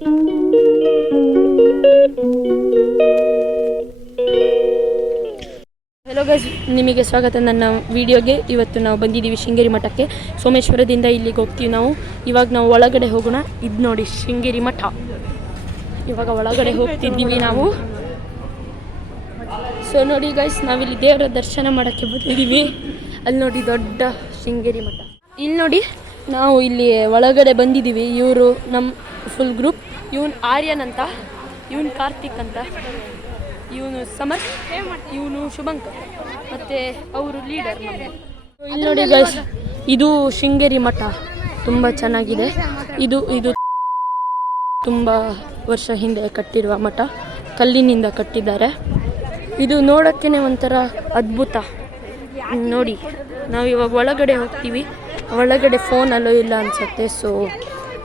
Hello guys, ನಿಮಗೆ ಸ್ವಾಗತ ನನ್ನ ವಿಡಿಯೋಗೆ. ಇವತ್ತು ನಾವು ಬಂದಿದ್ದೀವಿ ಶೃಂಗೇರಿ ಮಠಕ್ಕೆ. ಸೋಮೇಶ್ವರದಿಂದ ಇಲ್ಲಿಗೆ ಹೋಗ್ತೀವಿ ನಾವು. ಇವಾಗ ನಾವು ಒಳಗಡೆ ಹೋಗೋಣ. ಇದು ನೋಡಿ ಶೃಂಗೇರಿ ಮಠ. ಇವಾಗ ಒಳಗಡೆ ಹೋಗ್ತಿದ್ದೀವಿ ನಾವು. ಸೊ ನೋಡಿ ಗೈಸ್, ನಾವಿಲ್ಲಿ ದೇವರ ದರ್ಶನ ಮಾಡೋಕ್ಕೆ ಬಂದಿದ್ದೀವಿ. ಅಲ್ಲಿ ನೋಡಿ ದೊಡ್ಡ ಶೃಂಗೇರಿ ಮಠ. ಇಲ್ಲಿ ನೋಡಿ ನಾವು ಇಲ್ಲಿ ಒಳಗಡೆ ಬಂದಿದ್ದೀವಿ. ಇವರು ನಮ್ಮ ಫುಲ್ ಗ್ರೂಪ್. ಇವನು ಆರ್ಯನ್ ಅಂತ, ಇವನು ಕಾರ್ತಿಕ್ ಅಂತ, ಇವನು ಸಮರ್, ಇವನು ಶುಭಂಕರ್, ಮತ್ತು ಅವರು ಲೀಡರ್. ಇಲ್ಲಿ ನೋಡಿ ಗೈಸ್, ಇದು ಶೃಂಗೇರಿ ಮಠ ತುಂಬ ಚೆನ್ನಾಗಿದೆ. ಇದು ತುಂಬ ವರ್ಷ ಹಿಂದೆ ಕಟ್ಟಿರುವ ಮಠ, ಕಲ್ಲಿನಿಂದ ಕಟ್ಟಿದ್ದಾರೆ. ಇದು ನೋಡೋಕ್ಕೇ ಒಂಥರ ಅದ್ಭುತ. ನೋಡಿ, ನಾವು ಇವಾಗ ಒಳಗಡೆ ಹೋಗ್ತೀವಿ. ಒಳಗಡೆ ಫೋನ್ ಅಲ್ಲೋ ಇಲ್ಲ ಅನಿಸುತ್ತೆ, ಸೊ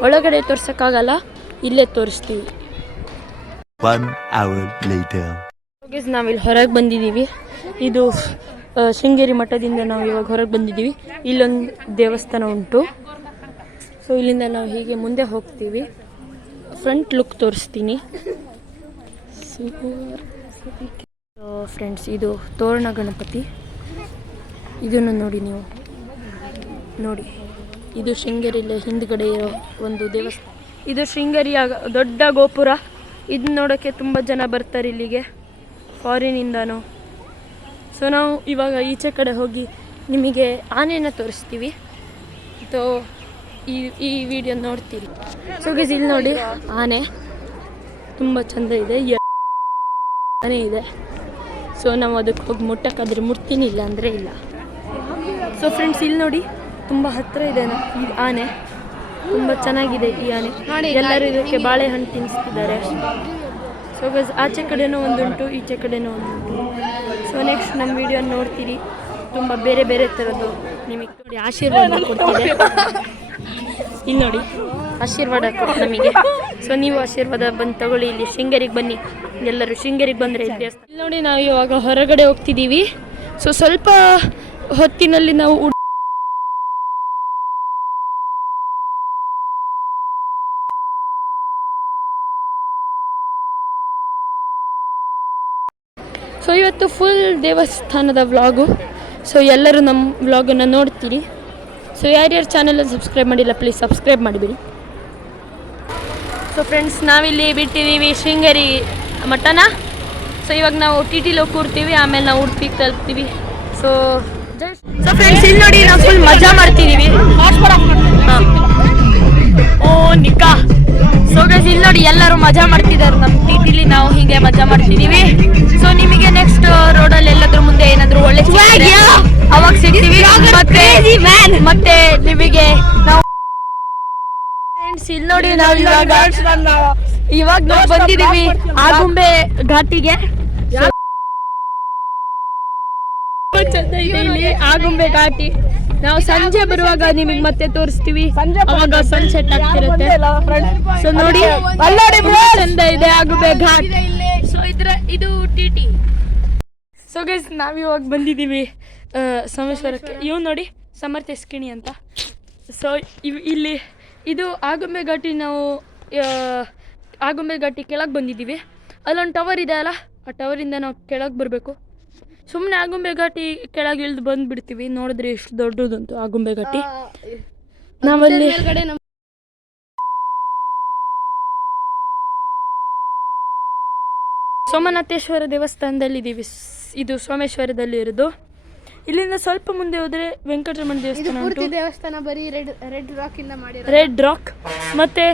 ಒಳಗಡೆ ತೋರ್ಸೋಕ್ಕಾಗಲ್ಲ, ಇಲ್ಲೇ ತೋರಿಸ್ತೀವಿ. 1 hour later. ನಾವಿಲ್ಲಿ ಹೊರಗೆ ಬಂದಿದ್ದೀವಿ. ಇದು ಶೃಂಗೇರಿ ಮಠದಿಂದ ನಾವು ಇವಾಗ ಹೊರಗೆ ಬಂದಿದ್ದೀವಿ. ಇಲ್ಲೊಂದು ದೇವಸ್ಥಾನ ಉಂಟು. ಸೊ ಇಲ್ಲಿಂದ ನಾವು ಹೀಗೆ ಮುಂದೆ ಹೋಗ್ತೀವಿ. ಫ್ರಂಟ್ ಲುಕ್ ತೋರಿಸ್ತೀನಿ. ಫ್ರೆಂಡ್ಸ್, ಇದು ತೋರಣ ಗಣಪತಿ. ಇದನ್ನು ನೋಡಿ ನೀವು, ನೋಡಿ, ಇದು ಶೃಂಗೇರಿಯಲ್ಲಿ ಹಿಂದ್ಗಡೆ ಇರೋ ಒಂದು ದೇವಸ್ಥಾನ. ಇದು ಶೃಂಗೇರಿಯ ದೊಡ್ಡ ಗೋಪುರ. ಇದನ್ನ ನೋಡೋಕ್ಕೆ ತುಂಬ ಜನ ಬರ್ತಾರೆ ಇಲ್ಲಿಗೆ, ಫಾರಿನಿಂದನೂ. ಸೊ ನಾವು ಇವಾಗ ಈಚೆ ಕಡೆ ಹೋಗಿ ನಿಮಗೆ ಆನೆಯನ್ನು ತೋರಿಸ್ತೀವಿ. ಸೊ ಈ ವಿಡಿಯೋ ನೋಡ್ತೀರಿ. ಸೊ ಗೈಸ್, ಇಲ್ಲಿ ನೋಡಿ ಆನೆ ತುಂಬ ಚೆಂದ ಇದೆ, ಆನೆ ಇದೆ. ಸೊ ನಾವು ಅದಕ್ಕೆ ಹೋಗಿ ಮುಟ್ಟಕ್ಕಾದ್ರೆ ಮುಟ್ತೀನಿ, ಇಲ್ಲ ಅಂದರೆ ಇಲ್ಲ. ಸೊ ಫ್ರೆಂಡ್ಸ್, ಇಲ್ಲಿ ನೋಡಿ ತುಂಬ ಹತ್ತಿರ ಇದೆ ಈ ಆನೆ. ತುಂಬ ಚೆನ್ನಾಗಿದೆ ಈ ಆನೆ. ಎಲ್ಲರೂ ಇದಕ್ಕೆ ಬಾಳೆಹಣ್ಣು ತಿನ್ನಿಸ್ತಿದ್ದಾರೆ. ಸೊ ಗೈಸ್, ಆಚೆ ಕಡೆನೂ ಒಂದುಂಟು, ಈಚೆ ಕಡೆನೂ ಒಂದುಂಟು. ಸೊ ನೆಕ್ಸ್ಟ್ ನಮ್ಮ ವಿಡಿಯೋ ನೋಡ್ತೀರಿ. ತುಂಬ ಬೇರೆ ಬೇರೆ ಥರದ್ದು ನಿಮಗೆ ನೋಡಿ ಆಶೀರ್ವಾದ ಕೊಡ್ತಿದೆ. ಇಲ್ಲಿ ನೋಡಿ ಆಶೀರ್ವಾದ ಕೊಟ್ಟು ನಮಗೆ. ಸೊ ನೀವು ಆಶೀರ್ವಾದ ಬಂದು ತಗೊಳ್ಳಿ. ಇಲ್ಲಿ ಶೃಂಗೇರಿಗೆ ಬನ್ನಿ, ಎಲ್ಲರೂ ಶೃಂಗೇರಿಗೆ ಬಂದರೆ ಇಲ್ಲಿ ನೋಡಿ ನಾವು ಇವಾಗ ಹೊರಗಡೆ ಹೋಗ್ತಿದ್ದೀವಿ. ಸೊ ಸ್ವಲ್ಪ ಹೊತ್ತಿನಲ್ಲಿ ನಾವು ಸೊ ಇವತ್ತು ಫುಲ್ ದೇವಸ್ಥಾನದ ವ್ಲಾಗು. ಸೊ ಎಲ್ಲರೂ ನಮ್ಮ ವ್ಲಾಗನ್ನು ನೋಡ್ತೀರಿ. ಸೊ ಯಾರ್ಯಾರು ಚಾನಲನ್ನು ಸಬ್ಸ್ಕ್ರೈಬ್ ಮಾಡಿಲ್ಲ, ಪ್ಲೀಸ್ ಸಬ್ಸ್ಕ್ರೈಬ್ ಮಾಡಿಬಿಡಿ. ಸೊ ಫ್ರೆಂಡ್ಸ್, ನಾವಿಲ್ಲಿ ಬಿಟ್ಟಿದ್ದೀವಿ ಶೃಂಗೇರಿ ಮಠನ. ಸೊ ಇವಾಗ ನಾವು TTಲಿ ಹೋಗಿ ಕೂರ್ತೀವಿ, ಆಮೇಲೆ ನಾವು ಉಡುಪಿಗೆ ತಲುಪ್ತೀವಿ. ಸೊ ಫ್ರೆಂಡ್ಸ್, ಇಲ್ಲಿ ನೋಡಿ ನಾವು ಫುಲ್ ಮಜಾ ಮಾಡ್ತಿದ್ದೀವಿ. ಓ ನಿಕಾ. ಸೊ ಗೈಸ್, ಇಲ್ಲಿ ನೋಡಿ ಎಲ್ಲರೂ ಮಜಾ ಮಾಡ್ತಿದ್ದಾರೆ ನಮ್ಮ TTಲಿ. ನಾವು ಹೀಗೆ ಮಜಾ ಮಾಡ್ತಿದ್ದೀವಿ. ಸೊ ನಿಮಗೆ ನೆಕ್ಸ್ಟ್ ರೋಡಲ್ಲಿ ಎಲ್ಲಾದ್ರೂ ಮುಂದೆ ಏನಾದರೂ ಒಳ್ಳೆ ಅವಾಗ ಸಿಗ್ತೀವಿ. ಮತ್ತೆ ನಿಮಗೆ ನಾವು ಫ್ರೆಂಡ್ಸ್, ಇಲ್ಲಿ ನೋಡಿ ನಾವು ಇವಾಗ ನಾವು ಬಂದಿದ್ದೀವಿ ಆಗುಂಬೆ ಘಾಟಿಗೆ. ಆಗುಂಬೆ ಘಾಟಿ ನಾವು ಸಂಜೆ ಬರುವಾಗ ನಿಮಗೆ ಮತ್ತೆ ತೋರಿಸ್ತೀವಿ. ಅವಾಗ ಸನ್ಸೆಟ್ ಆಗ್ತಿರುತ್ತೆ. ಸೊ ನೋಡಿ ಚಂದ ಇದೆ ಆಗುಂಬೆ ಘಾಟ್. ಸೊ ಇದು TT. ಸೊ ಗೈಸ್, ನಾವಿವಾಗ ಬಂದಿದ್ದೀವಿ ಸೋಮೇಶ್ವರಕ್ಕೆ. ಇವು ನೋಡಿ ಸಮರ್ಥ್ಯಸ್ಕಿಣಿ ಅಂತ. ಸೊ ಇಲ್ಲಿ ಇದು ಆಗುಂಬೆ ಘಾಟಿ. ನಾವು ಆಗುಂಬೆ ಘಾಟಿ ಕೆಳಗೆ ಬಂದಿದ್ದೀವಿ. ಅಲ್ಲೊಂದು ಟವರ್ ಇದೆ ಅಲ್ಲ, ಆ ಟವರಿಂದ ನಾವು ಕೆಳಗೆ ಬರಬೇಕು. ಸುಮ್ಮನೆ ಆಗುಂಬೆ ಘಾಟಿ ಕೆಳಗೆ ಇಳಿದು ಬಂದುಬಿಡ್ತೀವಿ. ನೋಡಿದ್ರೆ ಎಷ್ಟು ದೊಡ್ಡದುಂಟು ಆಗುಂಬೆ ಘಾಟಿ. ನಾವಲ್ಲಿ ಸೋಮನಾಥೇಶ್ವರ ದೇವಸ್ಥಾನದಲ್ಲಿದ್ದೀವಿ. ಇದು ಸೋಮೇಶ್ವರದಲ್ಲಿ ಇರೋದು. ಇಲ್ಲಿಂದ ಸ್ವಲ್ಪ ಮುಂದೆ ಹೋದರೆ ವೆಂಕಟರಮಣ ದೇವಸ್ಥಾನ ಉಂಟು. ದೇವಸ್ಥಾನ ಬರೀ ರೆಡ್ ರಾಕ್ ಇಂದ ಮಾಡಿರೋದು. Red rock. ಮತ್ತು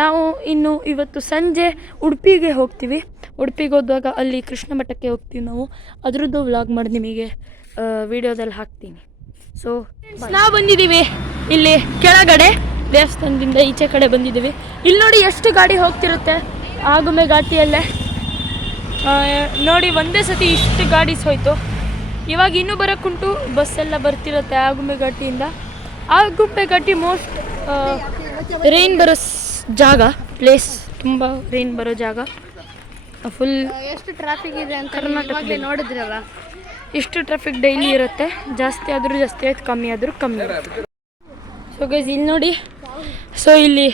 ನಾವು ಇನ್ನು ಇವತ್ತು ಸಂಜೆ ಉಡುಪಿಗೆ ಹೋಗ್ತೀವಿ. ಉಡುಪಿಗೆ ಹೋದಾಗ ಅಲ್ಲಿ ಕೃಷ್ಣ ಮಠಕ್ಕೆ ಹೋಗ್ತೀವಿ ನಾವು. ಅದರದ್ದು ವ್ಲಾಗ್ ಮಾಡಿ ನಿಮಗೆ ವಿಡಿಯೋದಲ್ಲಿ ಹಾಕ್ತೀನಿ. ಸೊ ನಾವು ಬಂದಿದ್ದೀವಿ ಇಲ್ಲಿ ಕೆಳಗಡೆ ದೇವಸ್ಥಾನದಿಂದ ಈಚೆ ಕಡೆ ಬಂದಿದ್ದೀವಿ. ಇಲ್ಲಿ ನೋಡಿ ಎಷ್ಟು ಗಾಡಿ ಹೋಗ್ತಿರುತ್ತೆ ಆಗುಂಬೆ ಘಾಟಿಯಲ್ಲೇ. ನೋಡಿ ಒಂದೇ ಸತಿ ಇಷ್ಟು ಗಾಡಿ ಹೋಯ್ತು. ಇವಾಗ ಇನ್ನೂ ಬರೋಕ್ಕುಂಟು, ಬಸ್ಸೆಲ್ಲ ಬರ್ತಿರುತ್ತೆ ಆಗುಂಬೆ ಘಾಟಿಯಿಂದ. ಆಗುಂಬೆ ಘಾಟಿ ಮೋಸ್ಟ್ ರೈನ್ ಬರೋ ಜಾಗ, ಪ್ಲೇಸ್, ತುಂಬ ರೈನ್ ಬರೋ ಜಾಗ. ಫುಲ್ ಎಷ್ಟು ಟ್ರಾಫಿಕ್ ಇದೆ ಅಂತ ಕರ್ನಾಟಕದಲ್ಲಿ ನೋಡಿದ್ರಲ್ಲ. ಇಷ್ಟು ಟ್ರಾಫಿಕ್ ಡೈಲಿ ಇರುತ್ತೆ. ಜಾಸ್ತಿ ಆದರೂ ಜಾಸ್ತಿ ಆಯ್ತು, ಕಮ್ಮಿ ಆದರೂ ಕಮ್ಮಿ ಆಯಿತು. ಸೊ ಗೈಸ್, ಇಲ್ಲಿ ನೋಡಿ. ಸೊ ಇಲ್ಲಿ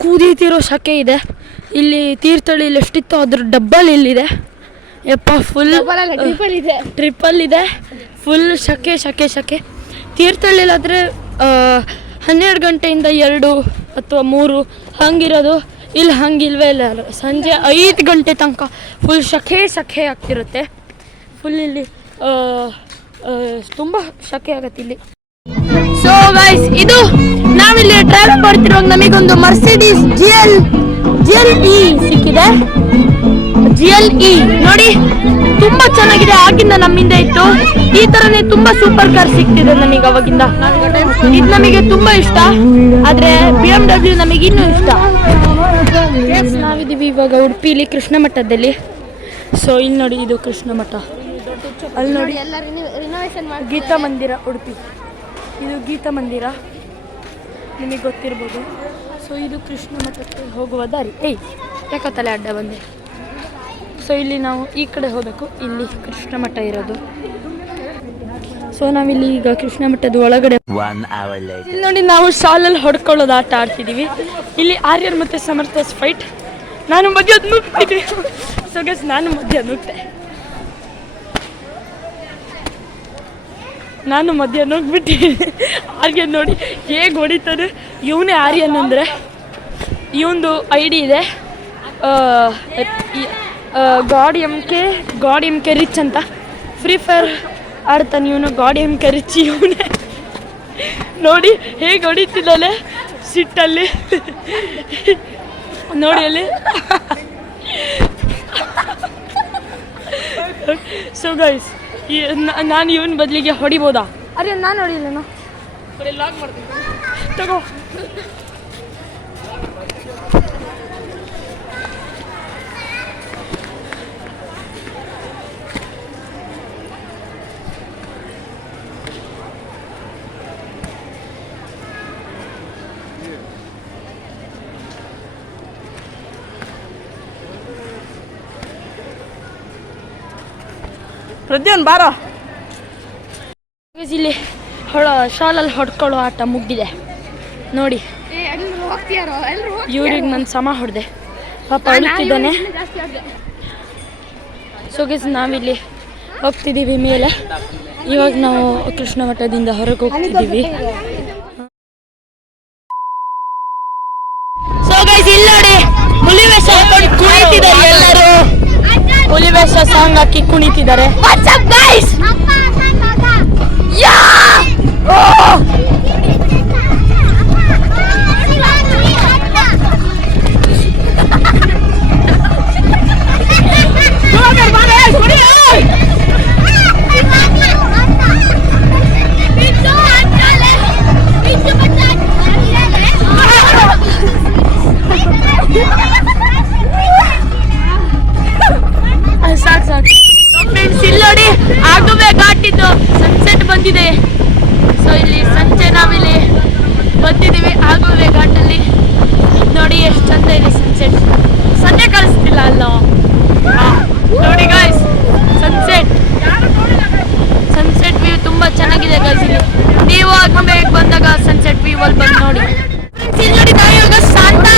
ಕೂದೀತಿರೋ ಸೆಕೆ ಇದೆ. ಇಲ್ಲಿ ತೀರ್ಥಹಳ್ಳಿಲಿ ಎಷ್ಟಿತ್ತು ಅದ್ರ ಡಬ್ಬಲ್ ಇಲ್ಲಿದೆ. ಯಪ್ಪ ಫುಲ್ ಟ್ರಿಪ್ಪಲ್ ಇದೆ. ಫುಲ್ ಸೆಕೆ. ತೀರ್ಥಹಳ್ಳಿಲಾದರೆ 12 ಗಂಟೆಯಿಂದ 2 ಅಥವಾ 3 ಹಂಗಿರೋದು. ಇಲ್ಲಿ ಹಂಗಿಲ್ವೇ ಇಲ್ಲ. ಸಂಜೆ 5 ಗಂಟೆ ತನಕ ಫುಲ್ ಸೆಕೆ ಆಗ್ತಿರುತ್ತೆ. ಫುಲ್ ಇಲ್ಲಿ ತುಂಬ ಸೆಕೆ ಆಗತ್ತೆ ಇಲ್ಲಿ. ಸೊ ಗೈಸ್, ಇದು ನಾವಿಲ್ಲಿ ಟ್ರಾವೆಲ್ ಮಾಡ್ತಿರುವಾಗ ನಮಗೊಂದು ಮರ್ಸಿಡೀಸ್ GLE ಸಿಕ್ಕಿದೆ. GLE ನೋಡಿ, ತುಂಬಾ ಚೆನ್ನಾಗಿದೆ. ಆಗಿಂದ ನಮ್ಮಿಂದ ಇತ್ತು. ಈ ತರನೇ ತುಂಬಾ ಸೂಪರ್ ಕಾರ್ ಸಿಕ್ತಿದೆ ನಮಗೆ ಅವಾಗಿಂದ. ಇದು ನಮಗೆ ತುಂಬಾ ಇಷ್ಟ. ಆದ್ರೆ BMW ನಮಗೆ ಇನ್ನೂ ಇಷ್ಟ. ನಾವಿದ್ದೀವಿ ಇವಾಗ ಉಡುಪಿಲಿ ಕೃಷ್ಣ ಮಠದಲ್ಲಿ. ಸೊ ಇಲ್ಲಿ ನೋಡಿ, ಇದು ಕೃಷ್ಣ ಮಠ. ಅಲ್ಲಿ ನೋಡಿ ಗೀತಾ ಮಂದಿರ ಉಡುಪಿ. ಇದು ಗೀತಾ ಮಂದಿರ, ನಿಮಗೆ ಗೊತ್ತಿರ್ಬೋದು. ಸೊ ಇದು ಕೃಷ್ಣ ಮಠಕ್ಕೆ ಹೋಗುವ ದಾರಿ. ಯಾಕೋ ತಲೆ ಅಡ್ಡ ಬಂದೆ. ಸೊ ಇಲ್ಲಿ ನಾವು ಈ ಕಡೆ ಹೋಗಬೇಕು. ಇಲ್ಲಿ ಕೃಷ್ಣ ಮಠ ಇರೋದು. ಸೊ ನಾವಿಲ್ಲಿ ಈಗ ಕೃಷ್ಣ ಮಠದ ಒಳಗಡೆ. ಇಲ್ಲಿ ನೋಡಿ, ನಾವು ಶಾಲಲ್ಲಿ ಹೊಡ್ಕೊಳ್ಳೋದು ಆಟ ಆಡ್ತಿದ್ದೀವಿ. ಇಲ್ಲಿ ಆರ್ಯರ್ ಮತ್ತು ಸಮರ್ಥಸ್ ಫೈಟ್. ನಾನು ಮಧ್ಯ ನುಗ್ತೀನಿ. ಸೊ ಗೈಸ್, ನಾನು ಮಧ್ಯ ನುಗ್ಬಿಟ್ಟಿದ್ದೀನಿ. ಆರ್ಯನ್ ನೋಡಿ ಹೇಗೆ ಹೊಡಿತಾನೆ. ಇವನೇ ಆರ್ಯನ್ ಅಂದರೆ. ಇವೊಂದು ID ಇದೆ, ಗಾಡ್ ಎಮ್ ಕೆ ರಿಚ್ ಅಂತ. ಫ್ರೀ ಫೈರ್ ಆಡ್ತಾನೆ ಇವನು. ಗಾಡ್ ಎಮ್ ಕೆ ರಿಚ್ ಇವನೇ. ನೋಡಿ ಹೇಗೆ ಹೊಡಿತಿದ್ದಾನೆ ಸಿಟ್ಟಲ್ಲಿ. ನೋಡಿ ಅಲ್ಲಿ. ಸೊ ಗೈಸ್, ನಾನು ಇವನ್ ಬದಲಿಗೆ ಹೊಡಿಬೋದಾ? ಅರೆ ನಾನು ಹೊಡಿಲ್ಲನು. ಲಾಕ್ ಮಾಡ್ತೀನಿ ತಗೋ. ಪ್ರದ್ಯೋನ್ ಬಾರೋ. ಇಲ್ಲಿ ಶಾಲಲ್ಲಿ ಹೊಡ್ಕೊಳ್ಳೋ ಆಟ ಮುಗ್ದಿದೆ ನೋಡಿ. ಇವ್ರಿಗೆ ನಾನು ಸಮ ಹೊಡೆದೆ. ಪಾಪ ಅಳುತ್ತಿದ್ದಾನೆ. ಸೊ ಗೈಸ್, ನಾವಿಲ್ಲಿ ಹೋಗ್ತಿದ್ದೀವಿ ಮೇಲೆ. ಇವಾಗ ನಾವು ಕೃಷ್ಣ ಮಠದಿಂದ ಹೊರಗೆ ಹೋಗ್ತಿದ್ದೀವಿ. ಸೊ ಗೈಸ್, ಇಲ್ಲಿ ನೋಡಿ, ಹುಲಿವೇಷ ಹಾಕೊಂಡು ಕುಣಿತಿದ್ದಾರೆ ಎಲ್ಲರೂ. ಹುಲಿವೇಷ ಸಾಂಗ್ ಹಾಕಿ ಕುಣಿತಿದ್ದಾರೆ. ಸಾಕು. ಫ್ರೆಂಡ್ಸ್, ಇಲ್ಲಿ ನೋಡಿ, ಆಗುವೆ ಘಾಟಿದ್ದು ಸನ್ಸೆಟ್ ಬಂದಿದೆ. ಸೊ ಇಲ್ಲಿ ಸಂಜೆ ನಾವಿಲ್ಲಿ ಬಂದಿದ್ದೀವಿ ಆಗುವೆ ಘಾಟಲ್ಲಿ. ನೋಡಿ ಎಷ್ಟು ಚಂದ ಇದೆ ಸನ್ಸೆಟ್. ಸಂಜೆ ಕಾಣಿಸ್ತಿಲ್ಲ ಅಲ್ಲ. ನೋಡಿ ಗೈಸ್, ಸನ್ಸೆಟ್ ವ್ಯೂ ತುಂಬ ಚೆನ್ನಾಗಿದೆ ಗೈಸ್. ಇಲ್ಲಿ ನೀವು ಆಗುವೆ ಬಂದಾಗ ಸನ್ಸೆಟ್ ವ್ಯೂ ಅಲ್ಲಿ ಬಂದು ನೋಡಿ. ಇಲ್ಲಿ ನೋಡಿ, ನಾವು ಇವಾಗ ಸಾಂತಾ